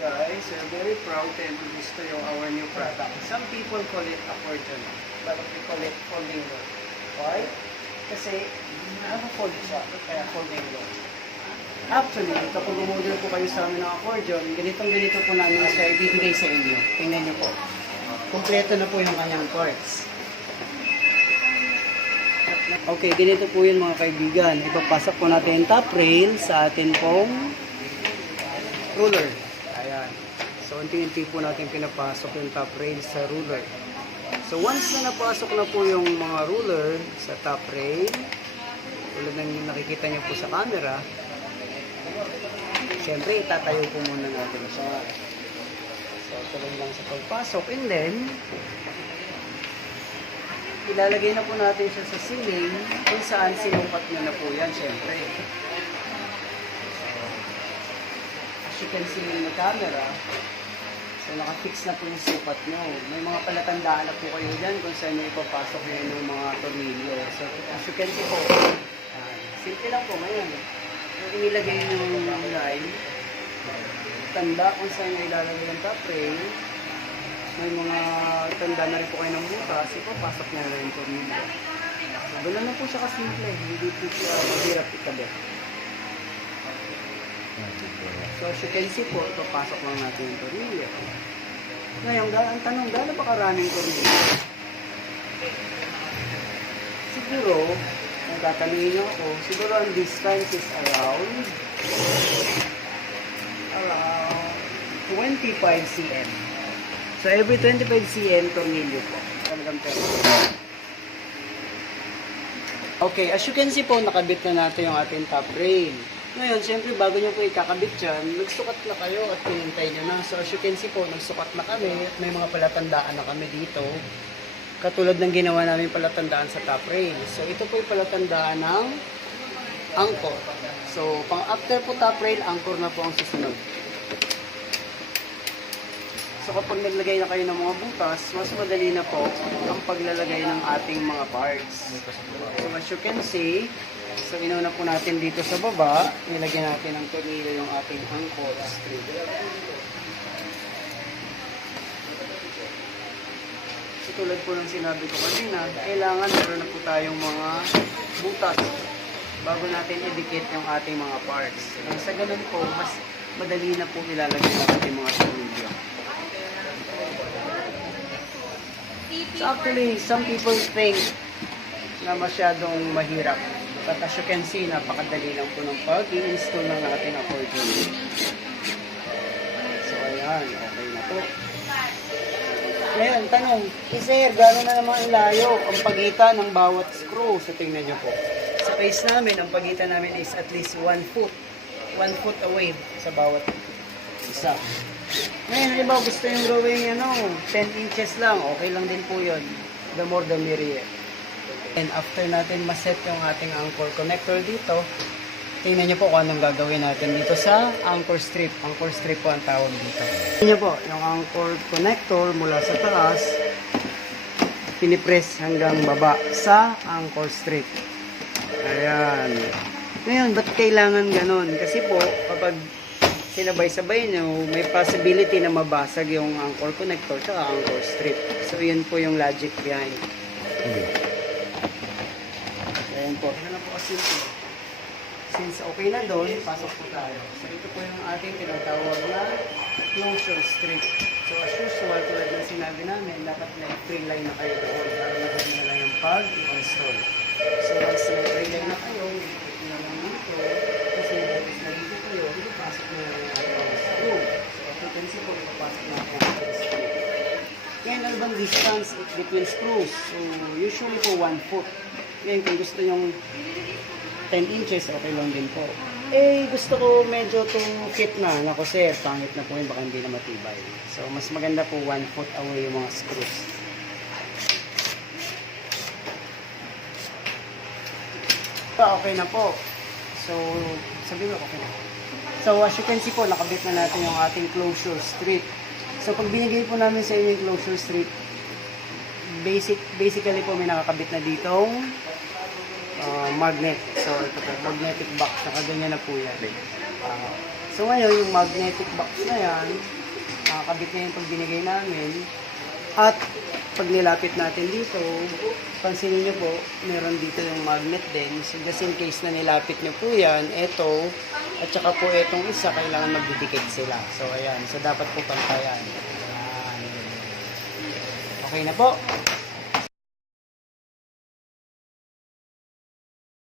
Guys, we're very proud to introduce to you our new product. Some people call it Accordion, but we call it folding door. Why? Kasi naka-fold siya, kaya folding door. Actually, kapag umorder po kayo sa amin ng Accordion, ganito po namin siya ibibigay sa inyo. Tingnan niyo po. Kompleto na po yung kanyang parts. Okay, ganito po yun mga kaibigan. Ipapasok po natin yung top rail sa atin pong ruler. Ayan. So, unti-unti po natin pinapasok yung top rail sa ruler. So, once na napasok na po yung mga ruler sa top rail, tulad ng nakikita niyo po sa camera, syempre, itatayo po muna natin siya. So, tuloy lang sa pagpasok. And then, ilalagay na po natin siya sa ceiling kung saan sinukat nyo na po yan, syempre. As you can see in the camera, so nakafix na po yung sukat nyo. May mga palatandaan na po kayo dyan kung saan nyo ipapasok yun yung mga tornilyo. So, as you can see po, simple lang po ngayon. Yung inilagay nyo yung line, tanda kung saan nyo ilalagay yung top rail. May mga tanda na rin po kayo ng bukas, ipapasok nyo na yung tornilyo. So, gano'n na po siya kasimple, hindi po siya mahirap ikabit. So, as you can see po, ipapasok lang natin yung tornilyo. Ngayon, ang tanong, gano'n pa karaming tornilyo? Siguro, kung tatanungin nyo ako, siguro ang distance is around 25 cm. So, every 25 cm, tornilyo po. Talagang pero. Okay, as you can see po, nakabit na natin yung ating top rail. Ngayon, syempre, bago nyo po ikakabit dyan, nagsukat na kayo at pinintay nyo na. So, as you can see po, nagsukat na kami at may mga palatandaan na kami dito. Katulad ng ginawa namin palatandaan sa top rail. So, ito po yung palatandaan ng anchor. So, after po top rail, anchor na po ang susunod. So kapag naglagay na kayo ng mga butas, mas madali na po ang paglalagay ng ating mga parts. So as you can see, so inauna po natin dito sa baba, nilagyan natin ng tornilyo yung ating anchor strip. So tulad po ng sinabi ko kanina, kailangan meron na po tayong mga butas bago natin idikit yung ating mga parts. Sa ganun po, mas madali na po ilalagay ng ating mga tornilyo. So actually, some people think na masyadong mahirap. But as you can see, napakadali lang po ng pag-i-install ng ating accordion. So ayan, okay na po. Ngayon, tanong, sir, gano'n na naman layo ang pagitan ng bawat screw? So tingnan nyo po. Sa case namin, ang pagitan namin is at least 1 foot. 1 foot away sa bawat isa. Ngayon, halimbawa gusto yung gawin 10 inches lang, okay lang din po yun. The more the merrier. And after natin maset yung ating anchor connector dito, tingnan nyo po kung anong gagawin natin dito sa anchor strip. Anchor strip po ang tawag dito. Tingnan nyo po, yung anchor connector mula sa taas, pinipress hanggang baba sa anchor strip. Ayan. Ngayon, ba't kailangan ganon? Kasi po, kapag sinabay-sabay nyo, may possibility na mabasag yung anchor connector at anchor strip. So, yun po yung logic behind. Ayan po. Ano po kasi ito? Since okay na doon, pasok po tayo. So, ito po yung ating tinatawag na closure strip. So, as usual, tulad ng sinabi namin, dapat may free line na kayo doon para magiging na lang yung pag-install. So, once may free line na kayo, ito na lang dito. Kasi nandito kayo, pasok na yung ating screw. So, as you can see po, ipapasok na yung ating screw. Ngayon, ano bang distance between screws? So, usually po 1 foot. Ngayon, kung gusto nyong 10 inches, okay lang din po. Eh, gusto ko medyo 2 feet na. Naku sir, pangit na po yun, baka hindi na matibay. So, mas maganda po 1 foot away yung mga screws. Okay na po. So, sabihin mo, okay na. So, as you can see po, nakabit na natin yung ating closure strip. So, pag binigay po namin sa inyo yung closure strip, basically po may nakakabit na ditong magnet. So, ito po, magnetic box. Nakaganyan na po yan. So ngayon, yung magnetic box na yan, nakakabit na yung pag binigay namin. At pag nilapit natin dito, pansinin nyo po, meron dito yung magnet din. So just in case na nilapit nyo po yan, ito, at saka po itong isa, kailangan magdidikit sila. So ayan, so dapat po pantayan. Ayan. Okay na po.